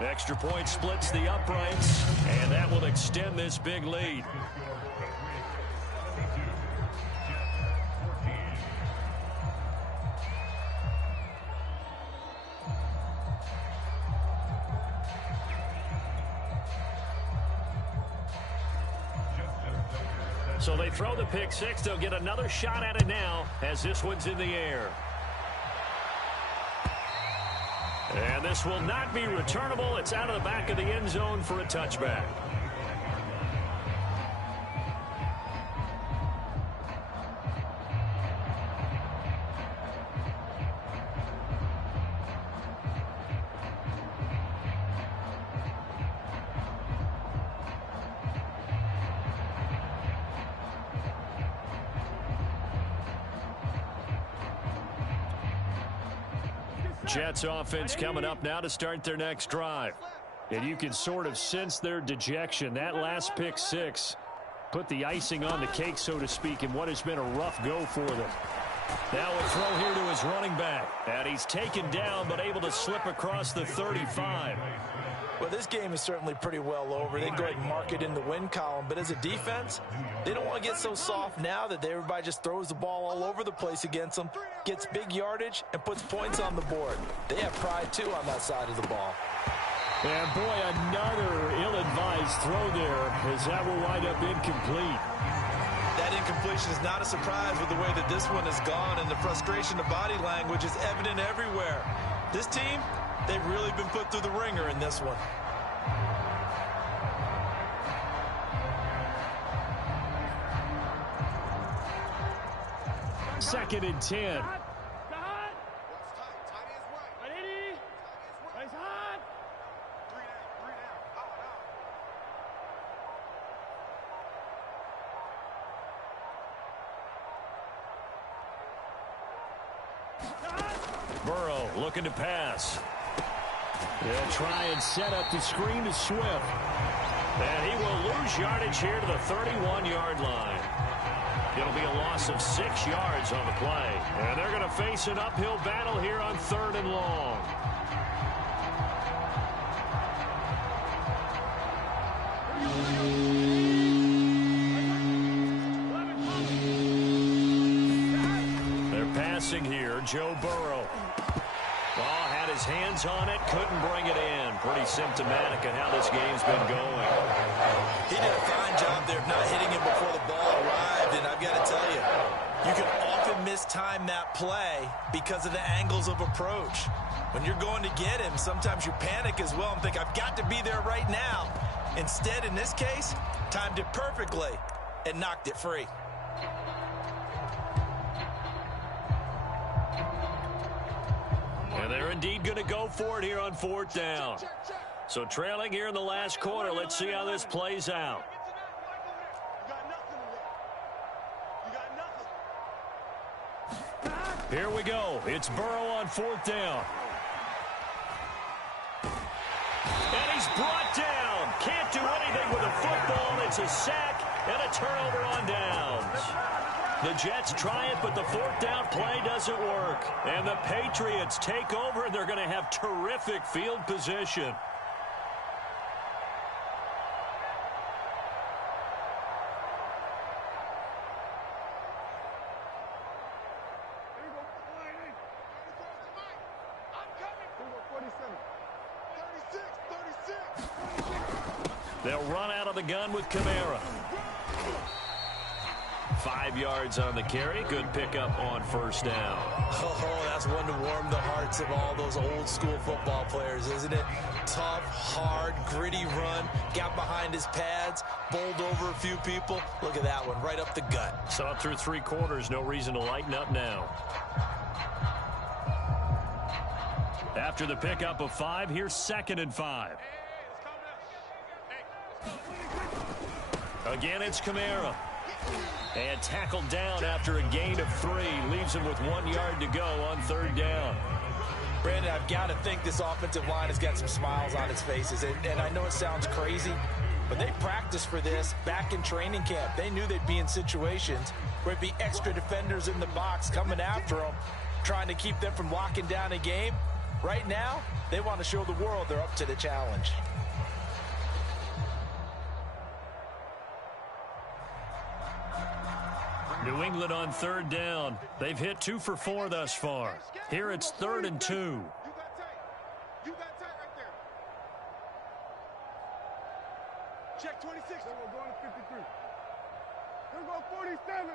Extra point splits the uprights, and that will extend this big lead. So they throw the pick six. They'll get another shot at it now as this one's in the air. And this will not be returnable. It's out of the back of the end zone for a touchback. Jets offense coming up now to start their next drive. And you can sort of sense their dejection. That last pick six put the icing on the cake, so to speak, in what has been a rough go for them. Now a throw here to his running back. And he's taken down but able to slip across the 35. Well, this game is certainly pretty well over. They can go ahead and mark it in the win column. But as a defense, they don't want to get so soft now that everybody just throws the ball all over the place against them, gets big yardage, and puts points on the board. They have pride, too, on that side of the ball. And, boy, another ill-advised throw there as that will wind up incomplete. That incompletion is not a surprise with the way that this one has gone, and the frustration of body language is evident everywhere. This team, they've really been put through the ringer in this one. Second and 10. Burrow looking to pass. They'll try and set up the screen to Swift. And he will lose yardage here to the 31-yard line. It'll be a loss of 6 yards on the play. And they're going to face an uphill battle here on 3rd and long. They're passing here. Joe Burrow. Ball had his hands on it, couldn't bring it in. Pretty symptomatic of how this game's been going. He did a fine job there of not hitting him before the ball arrived, and I've got to tell you, you can often mistime that play because of the angles of approach. When you're going to get him, sometimes you panic as well and think, I've got to be there right now. Instead, in this case, timed it perfectly and knocked it free. And they're indeed going to go for it here on 4th down. So trailing here in the last quarter. Let's see how this plays out. Here we go. It's Burrow on 4th down. And he's brought down. Can't do anything There's a sack and a turnover on downs. The Jets try it, but the fourth down play doesn't work. And the Patriots take over, and they're going to have terrific field position. They'll run out of the gun with Kamara. 5 yards on the carry. Good pickup on first down. Oh, that's one to warm the hearts of all those old school football players, isn't it? Tough, hard, gritty run. Got behind his pads, bowled over a few people. Look at that one, right up the gut. Saw it through 3 quarters. No reason to lighten up now. After the pickup of 5, here's 2nd and 5. Again, it's Kamara. And tackled down after a gain of 3. Leaves him with 1 yard to go on 3rd down. Brandon, I've got to think this offensive line has got some smiles on its faces. And I know it sounds crazy, but they practiced for this back in training camp. They knew they'd be in situations where it'd be extra defenders in the box coming after them, trying to keep them from locking down a game. Right now, they want to show the world they're up to the challenge. New England on 3rd down. They've hit 2 for 4 thus far. Here it's 3rd and 2. You got tight. You got tight right there. Check 26. We're going to 53. We're going 47.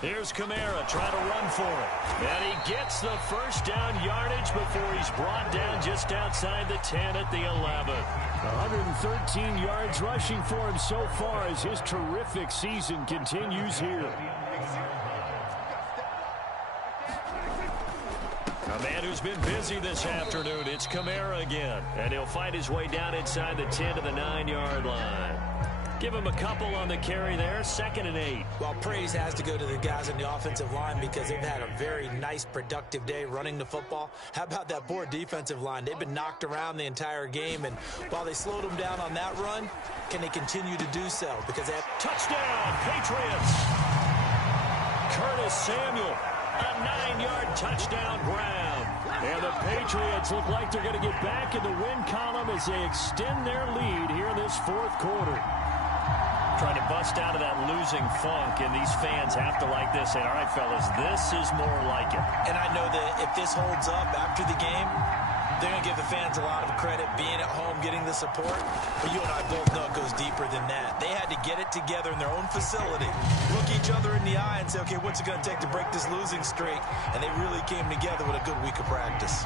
Here's Kamara trying to run for it. And he gets the first down yardage before he's brought down just outside the 10 at the 11. 113 yards rushing for him so far as his terrific season continues here. A man who's been busy this afternoon. It's Kamara again. And he'll fight his way down inside the 10 to the 9-yard line. Give him a couple on the carry there. 2nd and 8. Well, praise has to go to the guys on the offensive line because they've had a very nice, productive day running the football. How about that poor defensive line? They've been knocked around the entire game, and while they slowed them down on that run, can they continue to do so? Because they have touchdown, Patriots! Curtis Samuel, a 9-yard touchdown grab. And the Patriots look like they're going to get back in the win column as they extend their lead here in this 4th quarter. Trying to bust out of that losing funk, and these fans have to like this. Saying, all right, fellas, this is more like it. And I know that if this holds up after the game, they're going to give the fans a lot of credit being at home, getting the support. But you and I both know it goes deeper than that. They had to get it together in their own facility, look each other in the eye and say, okay, what's it going to take to break this losing streak? And they really came together with a good week of practice.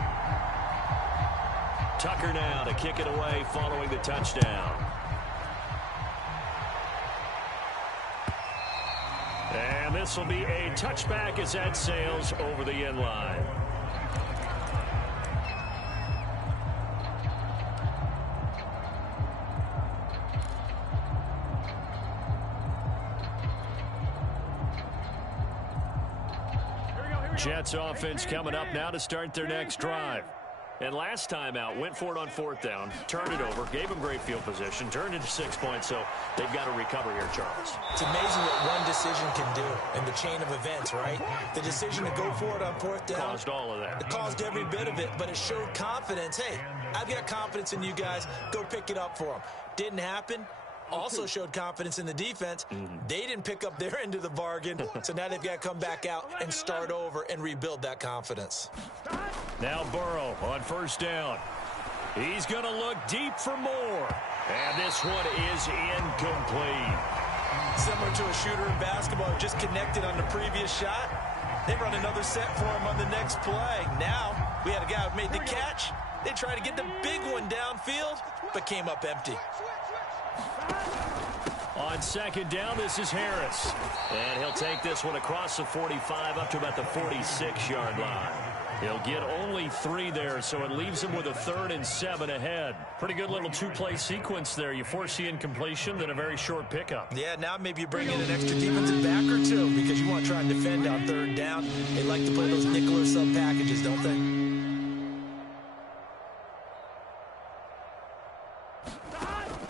Tucker now to kick it away following the touchdown. And this will be a touchback as that sails over the end line. Jets offense coming up now to start their next drive. And last time out, went for it on 4th down, turned it over, gave them great field position, turned it to 6 points, so they've got to recover here, Charles. It's amazing what one decision can do in the chain of events, right? The decision to go for it on 4th down. Caused all of that. It caused every bit of it, but it showed confidence. Hey, I've got confidence in you guys. Go pick it up for them. Didn't happen. Also showed confidence in the defense. They didn't pick up their end of the bargain, so now they've got to come back out and start over and rebuild that confidence. Now Burrow on 1st down. He's going to look deep for more. And this one is incomplete. Similar to a shooter in basketball who just connected on the previous shot. They run another set for him on the next play. Now we had a guy who made the catch. They tried to get the big one downfield, but came up empty. On 2nd down, this is Harris. And he'll take this one across the 45 up to about the 46-yard line. He'll get only 3 there, so it leaves him with a 3rd and 7 ahead. Pretty good little 2-play sequence there. You force the incompletion, then a very short pickup. Yeah, now maybe you bring in an extra defensive back or 2 because you want to try and defend on 3rd down. They like to play those nickel or sub packages, don't they?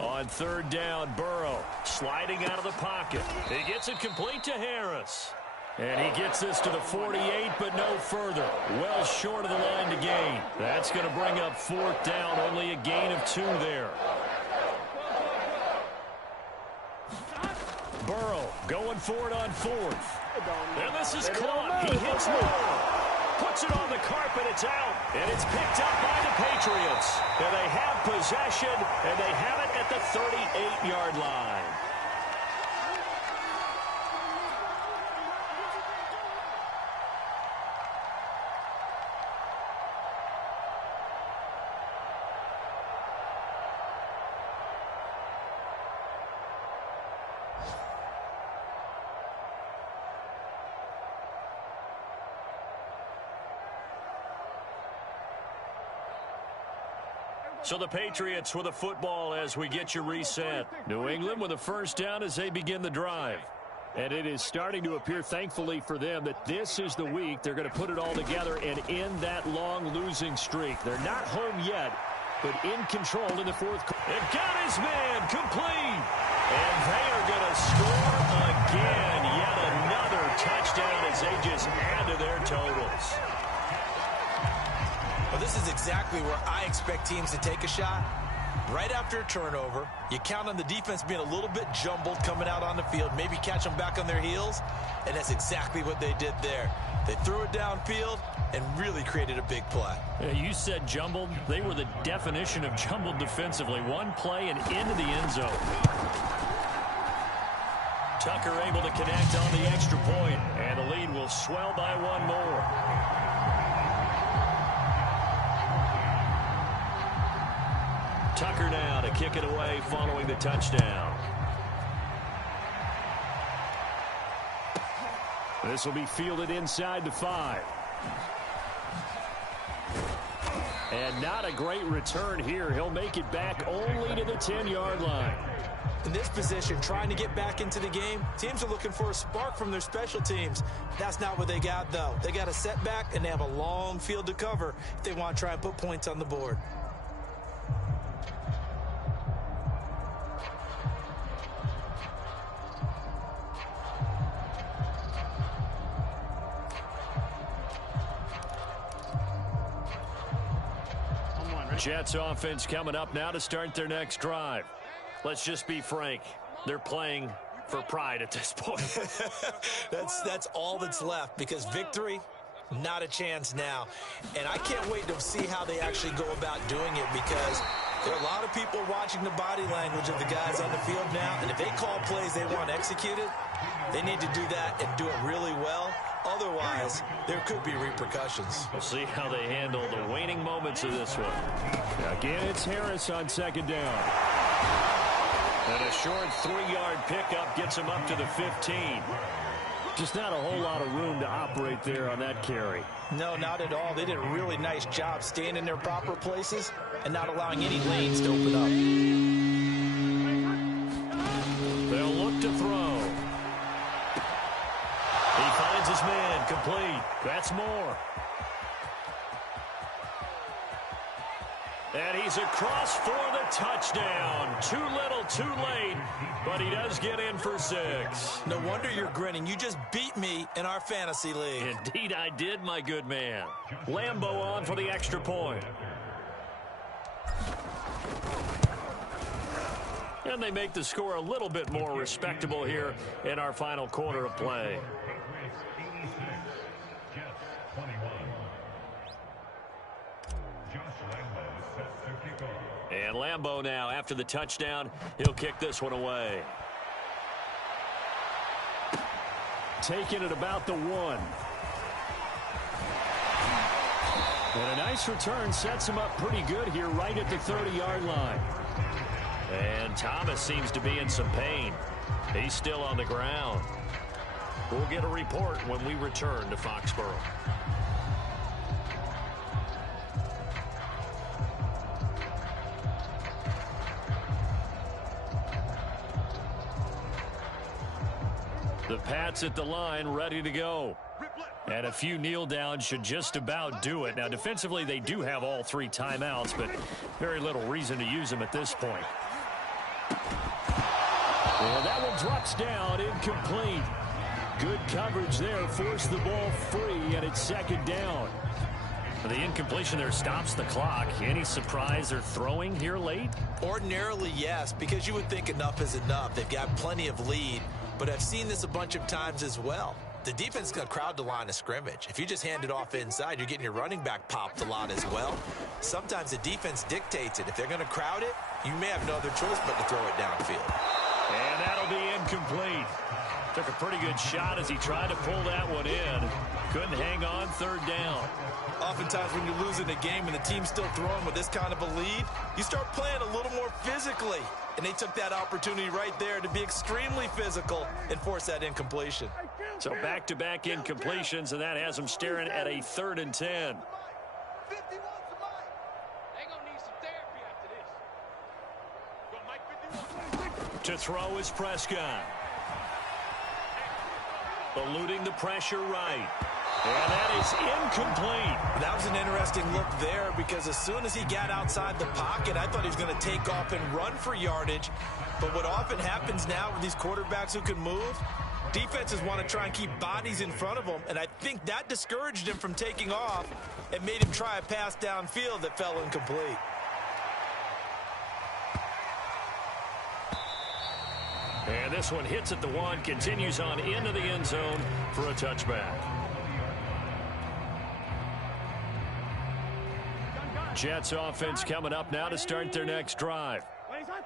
On third down, Burrow sliding out of the pocket. He gets it complete to Harris. And he gets this to the 48, but no further. Well short of the line to gain. That's going to bring up fourth down, only a gain of 2 there. Burrow going for it on fourth. And this is caught. He hits more. Puts it on the carpet. It's out. And it's picked up by the Patriots. And they have possession, and they have it at the 38-yard line. So the Patriots with the football as we get you reset. New England with a first down as they begin the drive. And it is starting to appear, thankfully for them, that this is the week they're going to put it all together and end that long losing streak. They're not home yet, but in control in the fourth quarter. They've got his man complete. And they are going to score again. Yet another touchdown as they just add to their totals. Well, this is exactly where I expect teams to take a shot. Right after a turnover, you count on the defense being a little bit jumbled coming out on the field, maybe catch them back on their heels, and that's exactly what they did there. They threw it downfield and really created a big play. You said jumbled. They were the definition of jumbled defensively. One play and into the end zone. Tucker able to connect on the extra point, and the lead will swell by one more. Tucker now to kick it away following the touchdown. This will be fielded inside the 5. And not a great return here. He'll make it back only to the 10-yard line. In this position, trying to get back into the game, teams are looking for a spark from their special teams. That's not what they got, though. They got a setback, and they have a long field to cover if they want to try and put points on the board. Jets offense coming up now to start their next drive. Let's just be frank. They're playing for pride at this point. That's all that's left, because victory, not a chance now. And I can't wait to see how they actually go about doing it, because there are a lot of people watching the body language of the guys on the field now, and if they call plays they want executed, they need to do that and do it really well. Otherwise, there could be repercussions. We'll see how they handle the waning moments of this one. Again, it's Harris on second down. And a short 3-yard pickup gets him up to the 15. Just not a whole lot of room to operate there on that carry. No, not at all. They did a really nice job staying in their proper places and not allowing any lanes to open up. They'll look to throw. He finds his man complete. That's more. And he's across for the touchdown. Too little, too late, but he does get in for 6. No wonder you're grinning. You just beat me in our fantasy league. Indeed I did, my good man. Lambeau on for the extra point. And they make the score a little bit more respectable here in our final quarter of play. And Lambeau now, after the touchdown, he'll kick this one away. Taking it about the 1. And a nice return sets him up pretty good here right at the 30-yard line. And Thomas seems to be in some pain. He's still on the ground. We'll get a report when we return to Foxborough. The Pats at the line, ready to go. And a few kneel downs should just about do it. Now, defensively, they do have all 3 timeouts, but very little reason to use them at this point. And that one drops down, incomplete. Good coverage there, forced the ball free, and it's 2nd down. The incompletion there stops the clock. Any surprise they're throwing here late? Ordinarily, yes, because you would think enough is enough. They've got plenty of lead, but I've seen this a bunch of times as well. The defense is going to crowd the line of scrimmage. If you just hand it off inside, you're getting your running back popped a lot as well. Sometimes the defense dictates it. If they're going to crowd it, you may have no other choice but to throw it downfield. And that'll be incomplete. Took a pretty good shot as he tried to pull that one in. Couldn't hang on 3rd down. Oftentimes when you're losing a game and the team's still throwing with this kind of a lead, you start playing a little more physically. And they took that opportunity right there to be extremely physical and force that incompletion. So back-to-back incompletions, and that has them staring at a 3rd and 10. To throw is Prescott. Eluding the pressure right. And that is incomplete. That was an interesting look there because as soon as he got outside the pocket, I thought he was going to take off and run for yardage. But what often happens now with these quarterbacks who can move, defenses want to try and keep bodies in front of them, and I think that discouraged him from taking off and made him try a pass downfield that fell incomplete. And this one hits at the 1, continues on into the end zone for a touchback. Jets offense coming up now to start their next drive.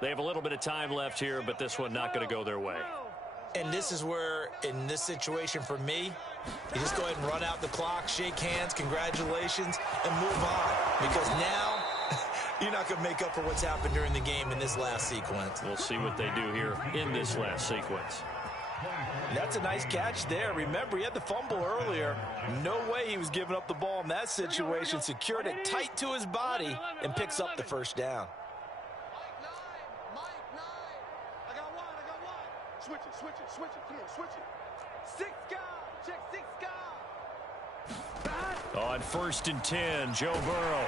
They have a little bit of time left here, but this one not going to go their way. And this is where, in this situation for me, you just go ahead and run out the clock, shake hands, congratulations, and move on. Because now, you're not going to make up for what's happened during the game in this last sequence. We'll see what they do here in this last sequence. That's a nice catch there. Remember, he had the fumble earlier. No way he was giving up the ball in that situation. Secured it tight to his body and picks up the 1st down. I got one. Switch it. Come on, switch it. 6 guard. Check 6 guard. On 1st and 10, Joe Burrow.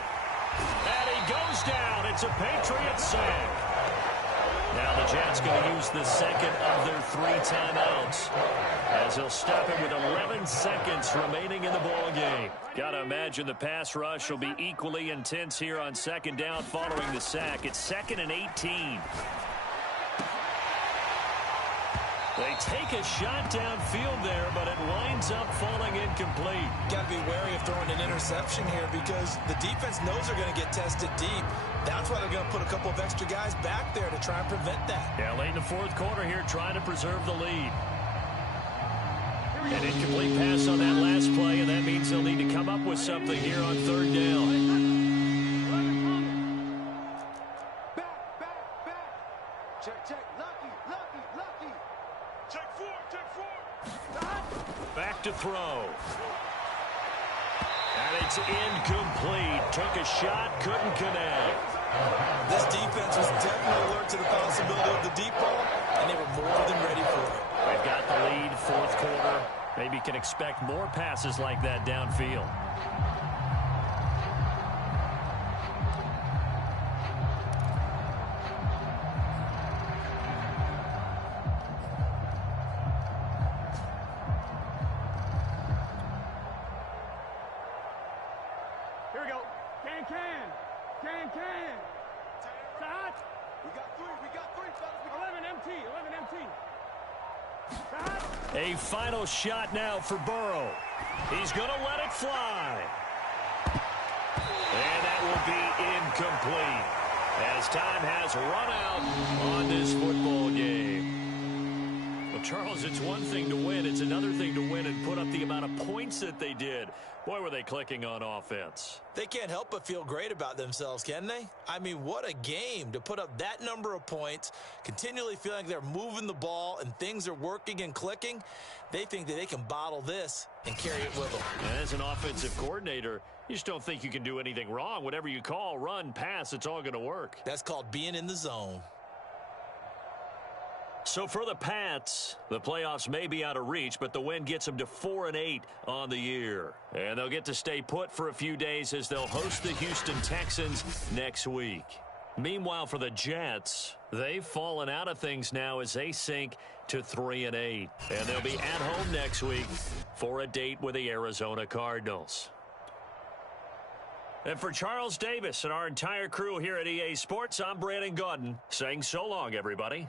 And he goes down. It's a Patriot sack. Now the Jets going to use the 2nd of their 3 timeouts as they'll stop it with 11 seconds remaining in the ball game. Got to imagine the pass rush will be equally intense here on 2nd down following the sack. It's 2nd and 18. They take a shot downfield there, but it winds up falling incomplete. Got to be wary of throwing an interception here because the defense knows they're going to get tested deep. That's why they're going to put a couple of extra guys back there to try and prevent that. Yeah, late in the 4th quarter here, trying to preserve the lead. An incomplete pass on that last play, and that means they'll need to come up with something here on 3rd down. Check. Lucky. Check 4. Back to throw. And it's incomplete. Took a shot, couldn't connect. This defense was definitely alert to the possibility of the deep ball, and they were more than ready for it. They've got the lead, 4th quarter. Maybe can expect more passes like that downfield. Here we go. Can. Side. We got three, fellas. 11 MT. A final shot now for Burrow. He's going to let it fly. And that will be incomplete as time has run out on this football game. Well, Charles, it's one thing to win. It's another thing to win and put up the amount of points that they did. Boy, were they clicking on offense. They can't help but feel great about themselves, can they? I mean, what a game to put up that number of points, continually feeling like they're moving the ball and things are working and clicking. They think that they can bottle this and carry it with them. And as an offensive coordinator, you just don't think you can do anything wrong. Whatever you call, run, pass, it's all going to work. That's called being in the zone. So for the Pats, the playoffs may be out of reach, but the win gets them to 4-8 on the year. And they'll get to stay put for a few days as they'll host the Houston Texans next week. Meanwhile, for the Jets, they've fallen out of things now as they sink to 3-8. And they'll be at home next week for a date with the Arizona Cardinals. And for Charles Davis and our entire crew here at EA Sports, I'm Brandon Gaudin saying so long, everybody.